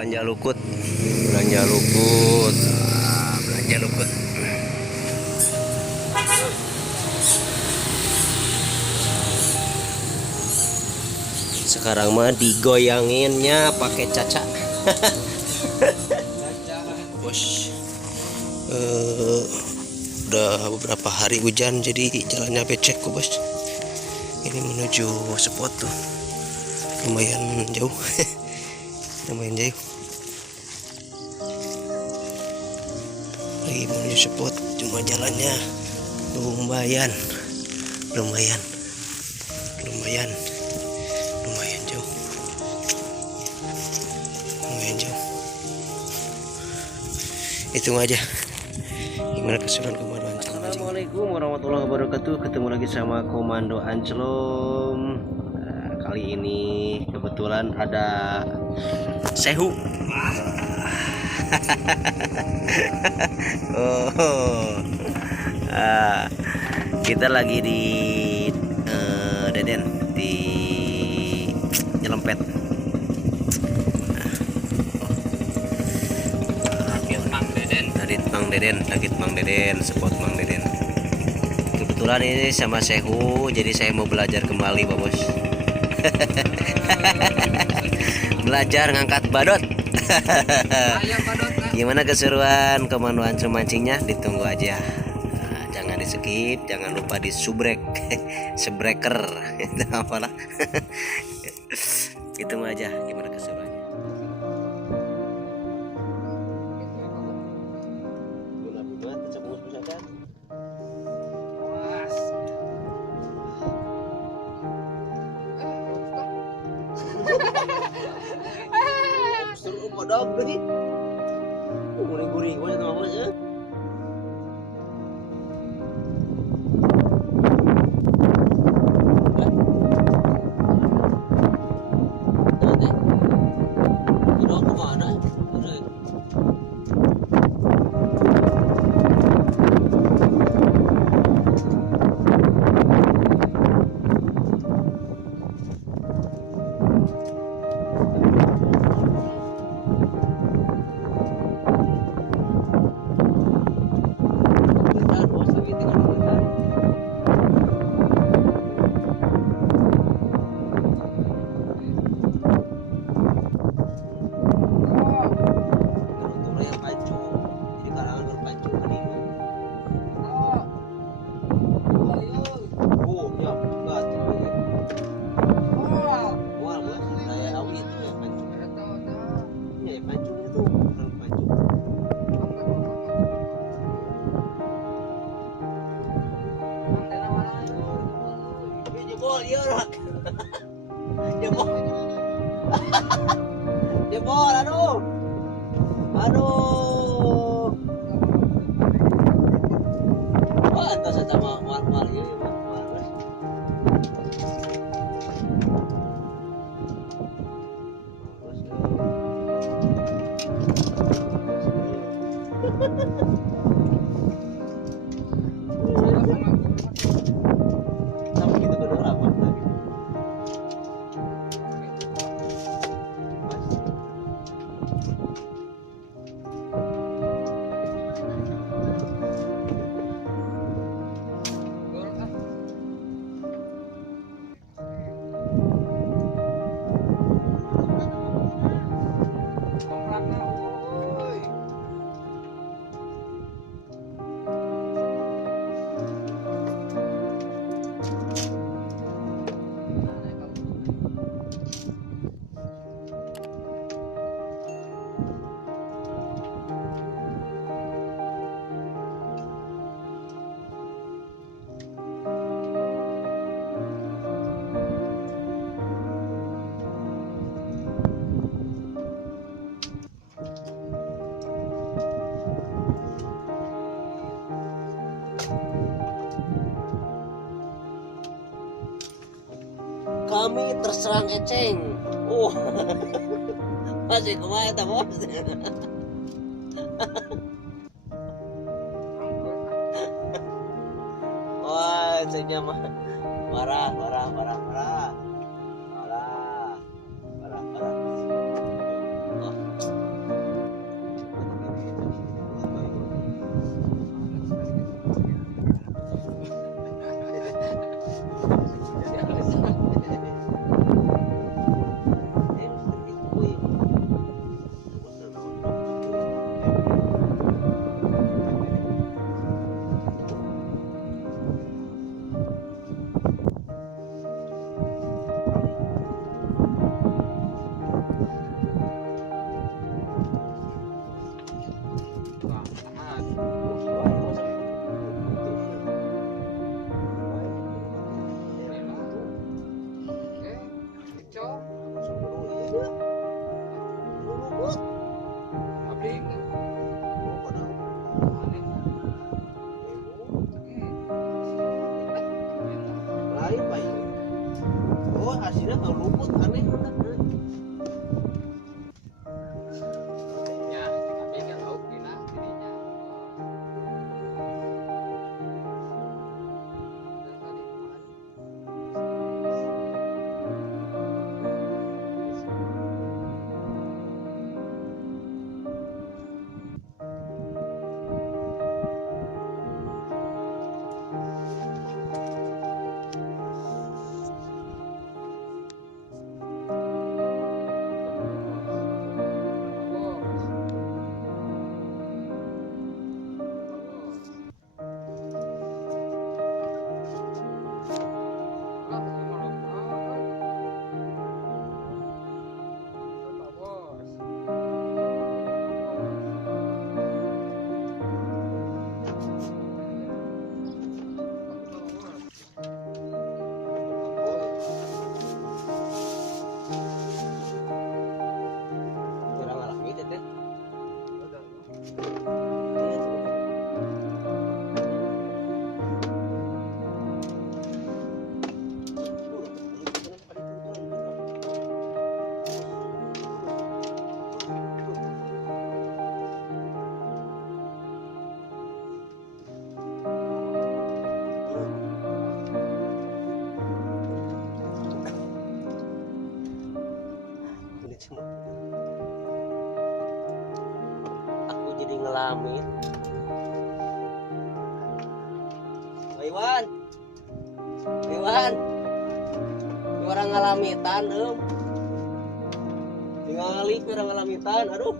belanja lukut, belanja lukut, belanja lukut. Sekarang mah digoyanginnya pakai caca. Bos, udah beberapa hari hujan jadi jalannya becek kok bos. Ini menuju spot tuh lumayan jauh. Lumayan jauh lagi menuju spot, cuma jalannya lumayan jauh, hitung aja gimana keseruan komando Ancelom. Assalamualaikum warahmatullahi wabarakatuh. Ketemu lagi sama Komando Ancelom. Kali ini kebetulan ada Sehu. Kita lagi di Deden di Nyelempet. Dagit Mang Deden, spot Mang Deden. Kebetulan ini sama Sehu, jadi saya mau belajar kembali, Pak Bos. Belajar ngangkat badot. Gimana keseruan Komando Ancelom mancingnya? Ditunggu aja. Jangan di skip, jangan lupa di subrek, sebreker, itu apalah. Hitung aja gimana keseruannya. Suruh modal tadi. Gurih-gurih gua sama bos ya. Jebol, aduh. Oh, antas sama mal ya, kami terserang eceng. Masih kumaha eta bos. Wah, ecengnya mah marah. Oh. Wah, aman. Lain Pak. Oh, hasilnya kalau luput aneh bener. Ya, tapi kan lauk dina dirinya. Kurang alami teteh. Aku jadi ngelamit. Iwan, Iwan, ini orang ngalamitan, Tingali orang ngalamitan, aduh.